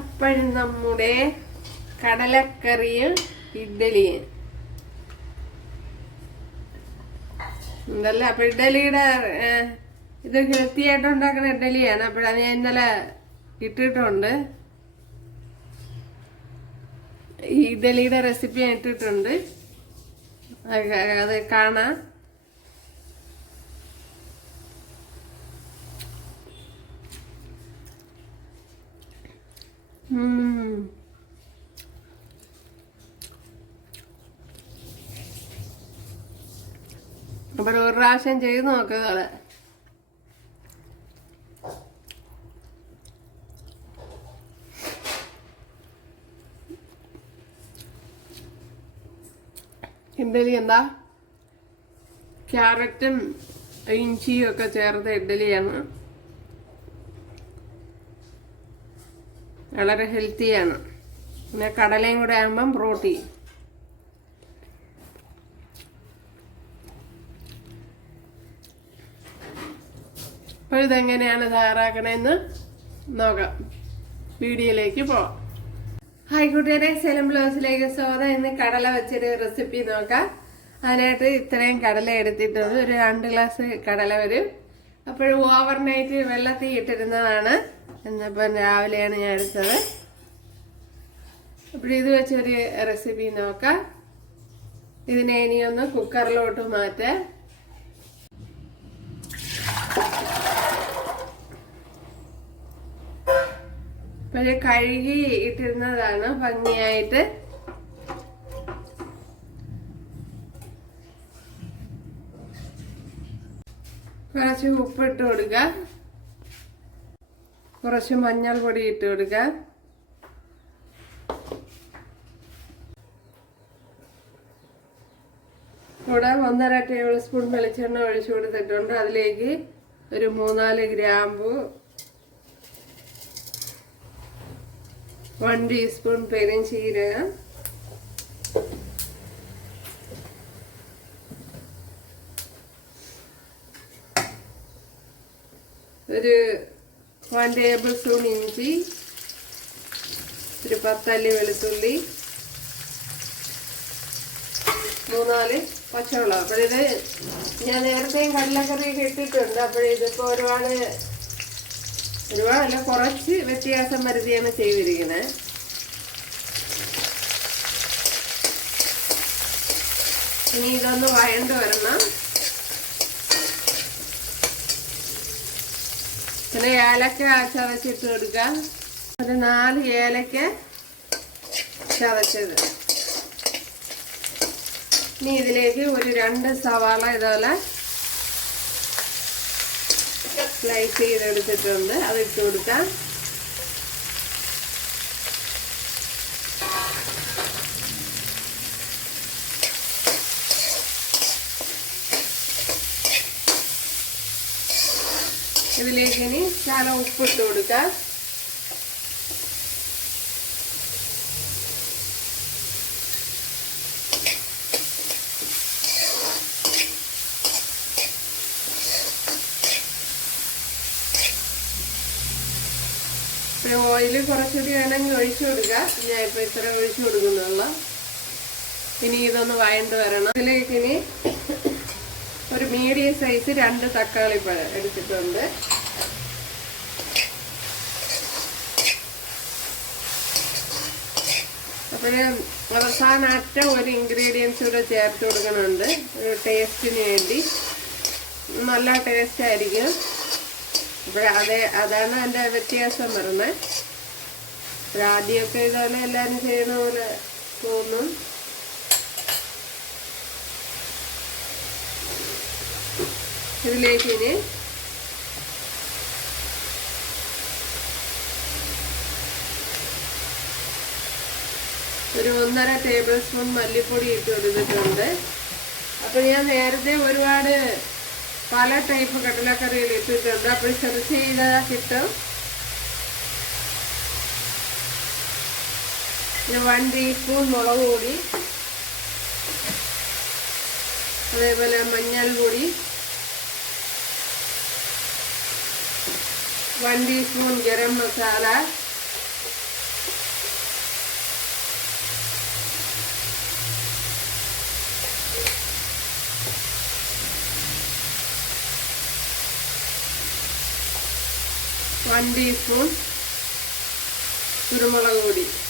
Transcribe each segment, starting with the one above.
അപ്പോഴും നമ്മുടെ കടലക്കറിയും ഇഡ്ഡലിയും എന്തല്ല അപ്പൊ ഇഡ്ഡലിയുടെ ഇത് ഹെൽത്തി ആയിട്ട് ഉണ്ടാക്കുന്ന ഇഡ്ഡലിയാണ്. അപ്പോഴത് ഞാൻ ഇന്നലെ ഇട്ടിട്ടുണ്ട്. ഈ ഇഡ്ഡലിയുടെ റെസിപ്പി ഞാൻ ഇട്ടിട്ടുണ്ട്. അത് കാണാം. ഉം. അപ്പോൾ ഒരു പ്രാവശ്യം ചെയ്ത് നോക്കുക ഇഡ്ഡലി എന്താ? ക്യാരറ്റും ഇഞ്ചിയും ഒക്കെ ചേർത്ത് ഇഡ്ഡലിയാണ്. വളരെ ഹെൽത്തിയാണ് പിന്നെ കടലയും കൂടെ ആകുമ്പം പ്രോട്ടീൻ അപ്പോൾ ഇതെങ്ങനെയാണ് തയ്യാറാക്കണമെന്ന് നോക്കാം. വീഡിയോയിലേക്ക് പോവാം. ഹായ് കൂട്ടുകാരെ സെലം ബ്ലൗസിലേക്ക് സ്വാഗതം. ഇന്ന് കടല വെച്ചൊരു റെസിപ്പി നോക്കാം. അതിനായിട്ട് ഇത്രയും കടല എടുത്തിട്ടുണ്ട് ഒരു രണ്ട് ഗ്ലാസ് കടല വരും. അപ്പോഴും ഓവർനൈറ്റ് വെള്ളത്തിൽ ഇട്ടിരുന്നതാണ്. എന്നപ്പം രാവിലെയാണ് ഞാൻ എടുത്തത്. അപ്പോൾ ഇത് വെച്ചൊരു റെസിപ്പി നോക്കാം. ഇതിനെ ഇനിയൊന്ന് കുക്കറിലോട്ട് മാറ്റാം. പക്ഷെ കഴുകി ഇട്ടിരുന്നതാണ് ഭംഗിയായിട്ട്. കുറച്ച് ഉപ്പിട്ട് കൊടുക്കുക കുറച്ച് മഞ്ഞൾ പൊടി ഇട്ട് കൊടുക്കുക കൂടെ ഒന്നര ടേബിൾ സ്പൂൺ വെളിച്ചെണ്ണ ഒഴിച്ചു കൊടുത്തിട്ടുണ്ട്. അതിലേക്ക് ഒരു മൂന്നാൽ ഗ്രാമ്പു വൺ ടീസ്പൂൺ പെരിഞ്ചീരകം ഒരു വൺ ടേബിൾ സ്പൂൺ ഇഞ്ചി ഒരു പത്തല്ലി വെളുത്തുള്ളി മൂന്നാൽ പച്ചവെള്ളം അപ്പോഴിത് ഞാൻ നേരത്തെയും കടലക്കറിയൊക്കെ ഇട്ടിട്ടുണ്ട്. അപ്പോഴിതിപ്പോൾ ഒരുപാട് ഒരുപാടല്ല കുറച്ച് വ്യത്യാസം വരുത്തിയാണ് ചെയ്തിരിക്കുന്നത് ഇനി ഇതൊന്ന് വഴണ്ട് വരണം. പിന്നെ ഏലക്ക ചതച്ചിട്ട് കൊടുക്കാം ഒരു നാല് ഏലക്ക ചതച്ചത്. ഇനി ഇതിലേക്ക് ഒരു രണ്ട് സവാള ഇതുപോലെ സ്ലൈസ് ചെയ്തെടുത്തിട്ടുണ്ട്. അത് ഇട്ട് കൊടുക്കാം. ഇതിലേക്ക് ഇനി ശാലം ഉപ്പിട്ട് കൊടുക്കാം. പിന്നെ ഓയിൽ കുറച്ചുകൂടി വേണമെങ്കിൽ ഒഴിച്ചു കൊടുക്കുക ഞാൻ ഇപ്പൊ ഇത്ര ഒഴിച്ചു കൊടുക്കുന്നുള്ള. ഇനി ഇതൊന്ന് വഴണ്ട് വരണം. ഇതിലേക്ക് ഇനി ഒരു മീഡിയം സൈസ് രണ്ട് തക്കാളി എടുത്തിട്ടുണ്ട്. അപ്പോഴ് അവസാന ഒരു ഇൻഗ്രീഡിയൻസ് കൂടെ ചേർത്ത് കൊടുക്കണുണ്ട്. ഒരു ടേസ്റ്റിന് വേണ്ടി. നല്ല ടേസ്റ്റ് ആയിരിക്കും അപ്പോൾ അതെ അതാണ് എന്റെ വ്യത്യാസം അപ്പോൾ ആദ്യമൊക്കെ ഇതുപോലെ എല്ലാവരും ചെയ്യുന്ന പോലെ തോന്നും. ഇതിലേക്ക് ഒരു ഒന്നര ടേബിൾ സ്പൂൺ മല്ലിപ്പൊടി ഇട്ട് കൊടുത്തിട്ടുണ്ട് അപ്പോൾ ഞാൻ നേരത്തെ ഒരുപാട് പല ടൈപ്പ് കടലക്കറികൾ ഇട്ടിട്ടുണ്ട്. അപ്പോൾ സെർച്ച് ചെയ്താൽ കിട്ടും. വൺ ടീസ്പൂൺ മുളക് പൊടി അതേപോലെ മഞ്ഞൾ പൊടി 1 spoon garam masala One teaspoon, suruh malang gudih.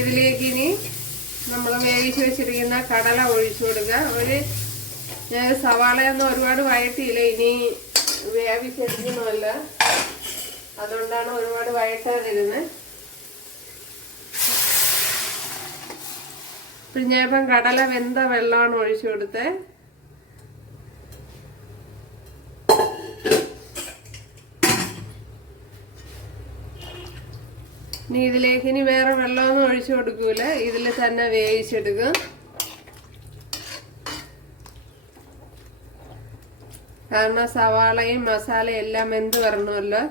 ഇതിലേക്ക് ഇനി നമ്മൾ വേവിച്ച് വെച്ചിരിക്കുന്ന കടല ഒഴിച്ചു കൊടുക്കുക. ഒരു ഞാൻ സവാളയൊന്നും ഒരുപാട് വയറ്റിയില്ല ഇനി വേവിച്ചെടുക്കണമല്ല അതുകൊണ്ടാണ് ഒരുപാട് വയറ്റാതിരുന്നത് പിന്നെ ഞാൻ കടല വെന്ത വെള്ളമാണ് ഒഴിച്ചു കൊടുത്തത് ഇനി ഇതിലേക്ക് ഇനി വേറെ വെള്ളമൊന്നും ഒഴിച്ചു കൊടുക്കൂല. ഇതിൽ തന്നെ വേവിച്ചെടുക്കും. കാരണം സവാളയും മസാലയും എല്ലാം എന്ത് വരണമല്ലോ.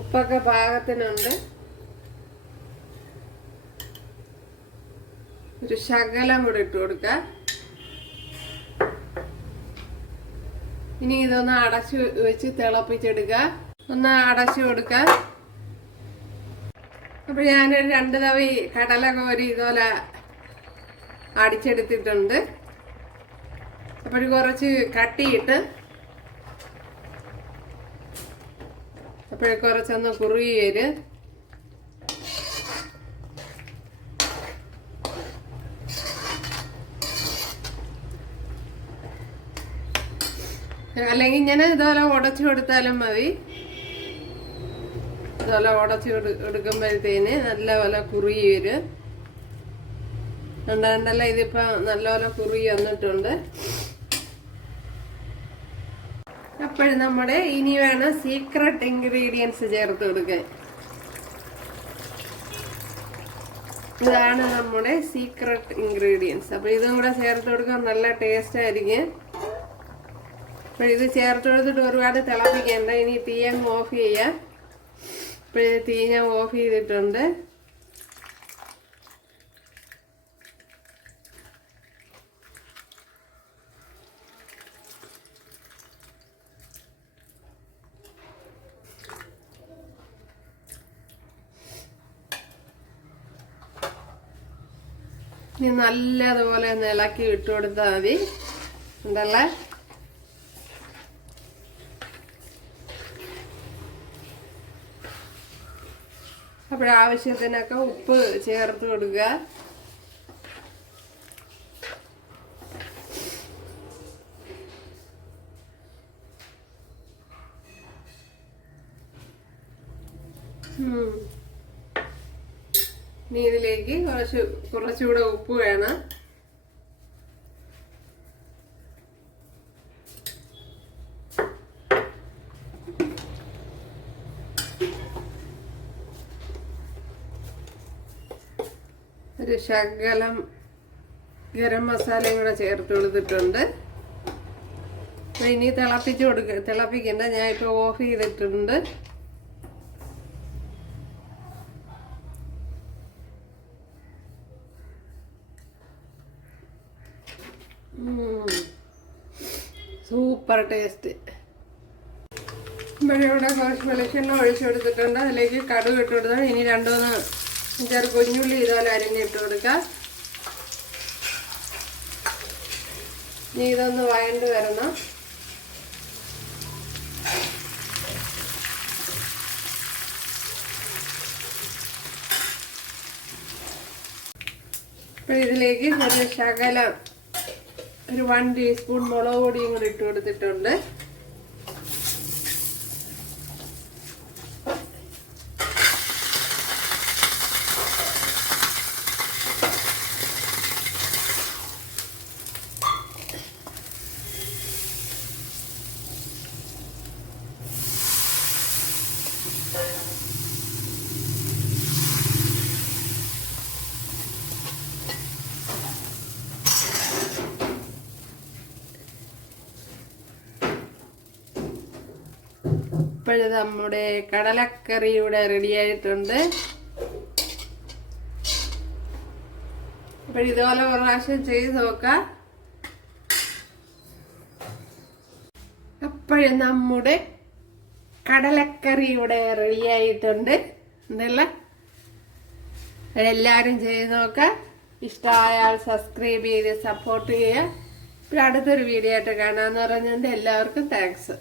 ഉപ്പൊക്കെ പാകത്തിനുണ്ട്. ഒരു ശകലം കൂടെ ഇട്ട് കൊടുക്ക. ഇനി ഇതൊന്ന് അടച്ച് വെച്ച് തിളപ്പിച്ചെടുക്ക. ഒന്ന് അടച്ചു കൊടുക്ക. അപ്പൊ ഞാനൊരു രണ്ട് തവി കടല കോരി ഇതുപോലെ അടിച്ചെടുത്തിട്ടുണ്ട്. അപ്പോൾ കുറച്ച് കട്ടിയിട്ട് അപ്പോൾ കുറച്ചൊന്ന് കുറുകി വരും അല്ലെങ്കിൽ ഇങ്ങനെ ഇതുപോലെ ഉടച്ചു കൊടുത്താലും മതി. ഇതുപോലെ ഉടച്ചു കൊടുക്കുമ്പോഴത്തേന് നല്ലപോലെ കുറുകി വരും. കണ്ടല്ല ഇതിപ്പോ നല്ലപോലെ കുറി വന്നിട്ടുണ്ട്. അപ്പോഴും നമ്മുടെ ഇനി വേണം സീക്രട്ട് ഇൻഗ്രീഡിയൻസ് ചേർത്ത് കൊടുക്കാൻ. ഇതാണ് നമ്മുടെ സീക്രട്ട് ഇൻഗ്രീഡിയൻസ് അപ്പൊ ഇതും കൂടെ ചേർത്ത് കൊടുക്കാൻ നല്ല ടേസ്റ്റ് ആയിരിക്കും. അപ്പോൾ ഇത് ചേർത്ത് കൊടുത്തിട്ട് ഒരുപാട് തിളപ്പിക്കേണ്ട ഇനി തീ അങ്ങ് ഓഫ് ചെയ്യാം. ഇപ്പോൾ ഇത് തീ ഞാൻ ഓഫ് ചെയ്തിട്ടുണ്ട്. ഇനി നല്ലതുപോലെ ഒന്ന് ഇളക്കി ഇട്ട് കൊടുത്താൽ മതി. ഉണ്ടല്ലേ അപ്പോഴാവശ്യത്തിനൊക്കെ ഉപ്പ് ചേർത്ത് കൊടുക്കുക. ഇതിലേക്ക് കുറച്ച് കുറച്ചുകൂടെ ഉപ്പ് വേണം. ശകലം ഗരം മസാലയും കൂടെ ചേർത്ത് കൊടുത്തിട്ടുണ്ട്. ഇനി തിളപ്പിച്ച് കൊടുക്ക തിളപ്പിക്കണ്ട. ഞാൻ ഇപ്പോൾ ഓഫ് ചെയ്തിട്ടുണ്ട്. Super taste. ഇവിടെ കുറച്ച് വെളിച്ചെണ്ണ ഒഴിച്ചു കൊടുത്തിട്ടുണ്ട്. അതിലേക്ക് കടുക് ഇട്ട് ഇനി രണ്ടുമൂന്ന് ചെറു കുഞ്ഞുള്ളി ഇതുപോലെ അരിഞ്ഞിട്ട് കൊടുക്കാം ഇനി ഇതൊന്ന് വഴണ്ട് വരണം. അപ്പോൾ ഇതിലേക്ക് ഒരു ശകലം ഒരു വൺ ടീസ്പൂൺ മുളക് പൊടിയും കൂടി ഇട്ട് കൊടുത്തിട്ടുണ്ട്. ഇപ്പോഴത് നമ്മുടെ കടലക്കറി ഇവിടെ റെഡി ആയിട്ടുണ്ട്. അപ്പോൾ ഇതുപോലെ ഒരു പ്രാവശ്യം ചെയ്ത് നോക്കാം. അപ്പോഴും നമ്മുടെ കടലക്കറി ഇവിടെ റെഡിയായിട്ടുണ്ട് എന്നല്ല എല്ലാവരും ചെയ്ത് നോക്കാം. ഇഷ്ടമായാൽ സബ്സ്ക്രൈബ് ചെയ്ത് സപ്പോർട്ട് ചെയ്യുക. ഇപ്പോൾ അടുത്തൊരു വീഡിയോ ആയിട്ട് കാണാമെന്ന് പറഞ്ഞുകൊണ്ട് എല്ലാവർക്കും താങ്ക്സ്